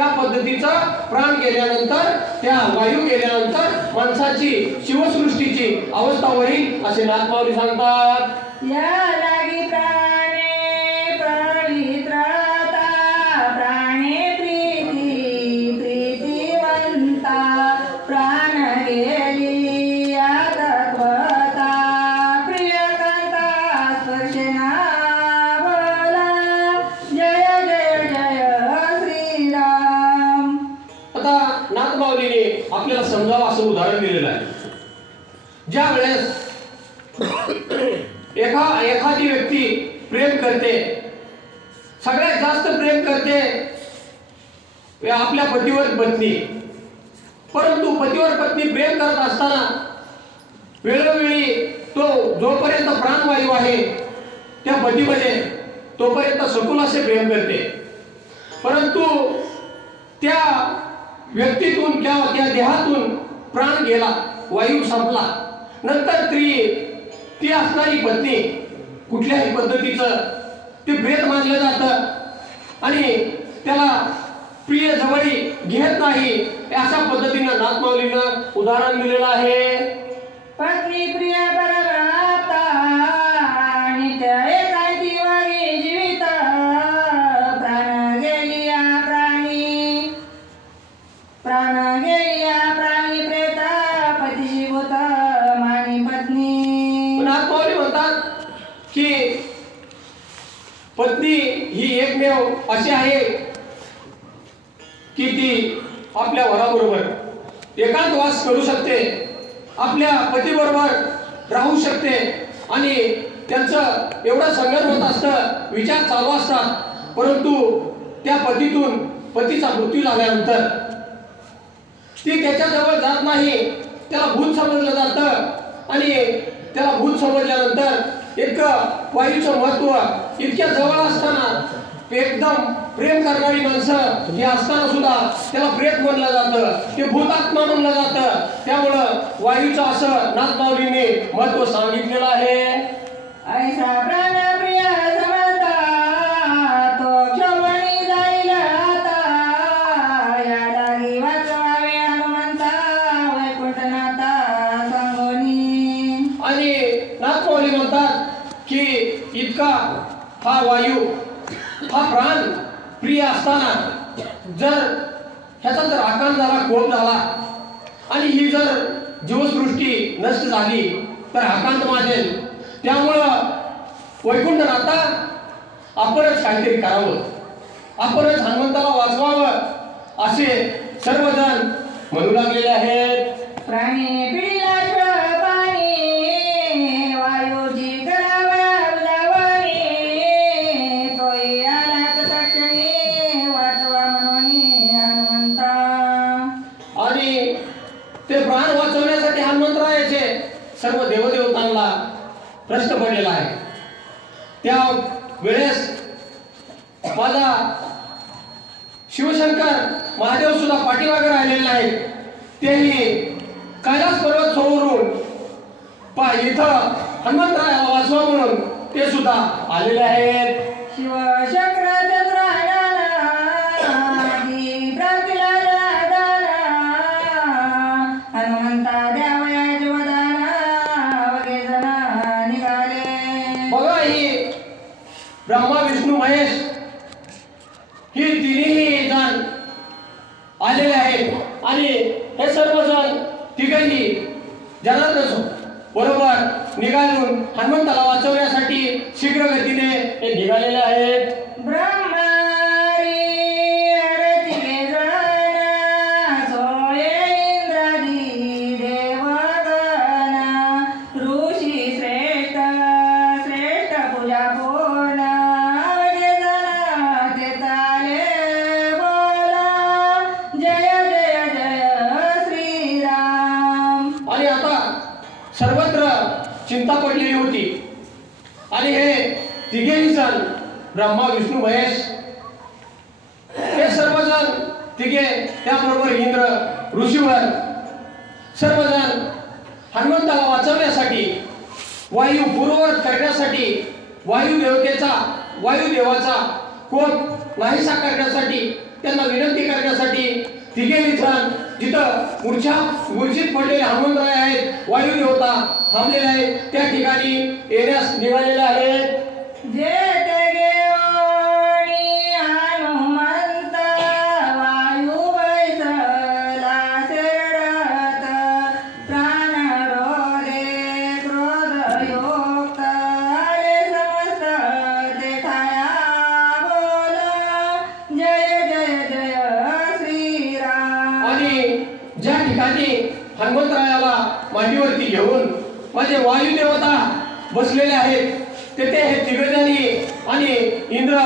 त्या पद्धतीचा प्राण गेल्यानंतर त्या वायू गेल्यानंतर माणसाची शिवसृष्टीची अवस्था होईल असे नाथमाऊली सांगतात। या लागी प्राणे पवित्रता प्राणे प्रीती प्रीतिवंता प्राण गेली या तत्वता प्रियकांता स्पर्शना बोला जय जय जय श्रीराम। आता नाथमाऊलीने आपल्याला समजावं असं उदाहरण दिलेलं आहे। ज्या वेळेस एखादी व्यक्ती प्रेम करते, सगळ्यात जास्त प्रेम करते आपल्या पतीवर पत्नी, परंतु पतीवर पत्नी प्रेम करत असताना वेळोवेळी तो जोपर्यंत प्राणवायू आहे त्या पतीमध्ये तोपर्यंत सकुल असे प्रेम करते, परंतु त्या व्यक्तीतून किंवा त्या देहातून प्राण गेला, वायू संपला, नंतर ती असणारी पत्नी कुठल्याही पद्धतीचं ते प्रेत मानलं जातं आणि त्याला प्रिय जवळी घेत नाही, अशा पद्धतीनं नाथमाऊलीनं उदाहरण दिलेलं आहे। पत्नी प्रिय परमाता नित्य एकांती वागी जीवित प्राण गेलिया प्राणी प्राणी प्रेत पती भूत मानी पत्नी। नाथमाऊली म्हणतात की पत्नी ही एकमेव अशी आहे की ती आपल्या वराबरोबर एकांतवास करू शकते, आपल्या पतीबरोबर राहू शकते आणि त्यांचं एवढं संघर्ष होत असतं, विचार चालू असतात, परंतु त्या पतीचा मृत्यू झाल्यानंतर ती त्याच्याजवळ जात नाही, त्याला भूत समजलं जातं आणि त्याला भूत समजल्यानंतर एक वायूचं महत्व इतक्या जवळ असताना एकदम प्रेम करणारी माणसं ही असताना सुद्धा त्याला प्रेत म्हणलं जातं, ते भूतात्मा म्हणलं जातं। त्यामुळं वायूचं असं नाथमाऊलीने महत्व सांगितलेलं आहे। ऐसा प्राण प्रिय समजता तो क्षमणी जाईल आता या लागी वाचवावे हनुमंता वैकुंठनाथा सांगोनी। आणि नाथमाऊली म्हणतात की इतका हा वायू हा प्राण प्रिय असताना जर ह्याचा जर आकार झाला, कोप झाला आणि ही जर जीवसृष्टी नष्ट झाली तर आकांत माजेल, त्यामुळं वैकुंठनाथा आपणच काहीतरी करावं, आपणच हनुमंताला वाचवावं असे सर्वजण म्हणू लागलेले आहेत। प्राणी पिढीला पाणी वायूची करावया जावणी तोही आला तक्षणी वाचवा म्हणून हनुमंता। आणि ते प्राण वाचवण्यासाठी हनुमंतरायाचे सर्व देवदेवतांना प्रश्न पडलेला आहे। त्या वेळेस माझा शिवशंकर महादेव सुद्धा पाठीमागे राहिलेले आहेत, तेही कैलास पर्वत सोडून इथं हनुमंतरायाला वाचवा म्हणून ते सुद्धा आलेले आहेत। शिव शक्र चंद्रायण प्राप्तीला दान हनुमंता द्यावया जीवदान वगे जण निघाले। बघा, ही ब्रह्मा विष्णू महेश ही तिन्ही जण आलेले आहेत आणि हे सर्वजण तिघही जनार्दन बरोबर निघालून हनुमंताला वाचवण्यासाठी शीघ्र गतीने हे निघालेले आहेत। ब्रह्मारी आरती जण सोये इंद्रादी देवगण ऋषी श्रेष्ठ श्रेष्ठ पूजा पूर्ण वगे जण ते चाले बोला जय जय जय श्रीराम। आणि आता सर्वत्र चिंता पडलेली होती आणि हे तिघेही जण ब्रह्मा विष्णू महेश हे सर्वजण तिघे त्याबरोबर इंद्र ऋषीवर सर्वजण हनुमंताला वाचवण्यासाठी वायू पूर्ववत करण्यासाठी वायुदेवाचा कोप नाहीसा करण्यासाठी त्यांना विनंती करण्यासाठी तिघेही जण जिथं मूर्छित पडलेले हनुमंतराय आहेत, वायुदेवता थांबलेले आहेत, त्या ठिकाणी येण्यास निघालेले आहेत. जेठ घेऊनी हनुमंत वायू बैसला शिरडत, प्राण रोधे क्रोधयुक्त आले समस्त देखाया बोल, जय जय जय श्रीराम. आणि ज्या ठिकाणी हनुमंतरायाला मांडीवरती घेऊन माझे वायुदेवता बसलेले आहेत, तेथे हे तिघजणी आणि इंद्र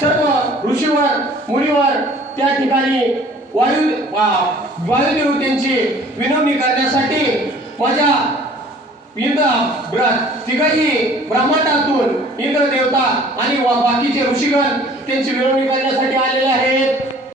सर्व ऋषीवर मुनीवर त्या ठिकाणी वायुदेवतेची विनवणी करण्यासाठी माझ्या तिघही ब्रह्मांडातून इंद्र देवता आणि बाकीचे ऋषीगण त्यांची विनवणी करण्यासाठी आलेले आहेत.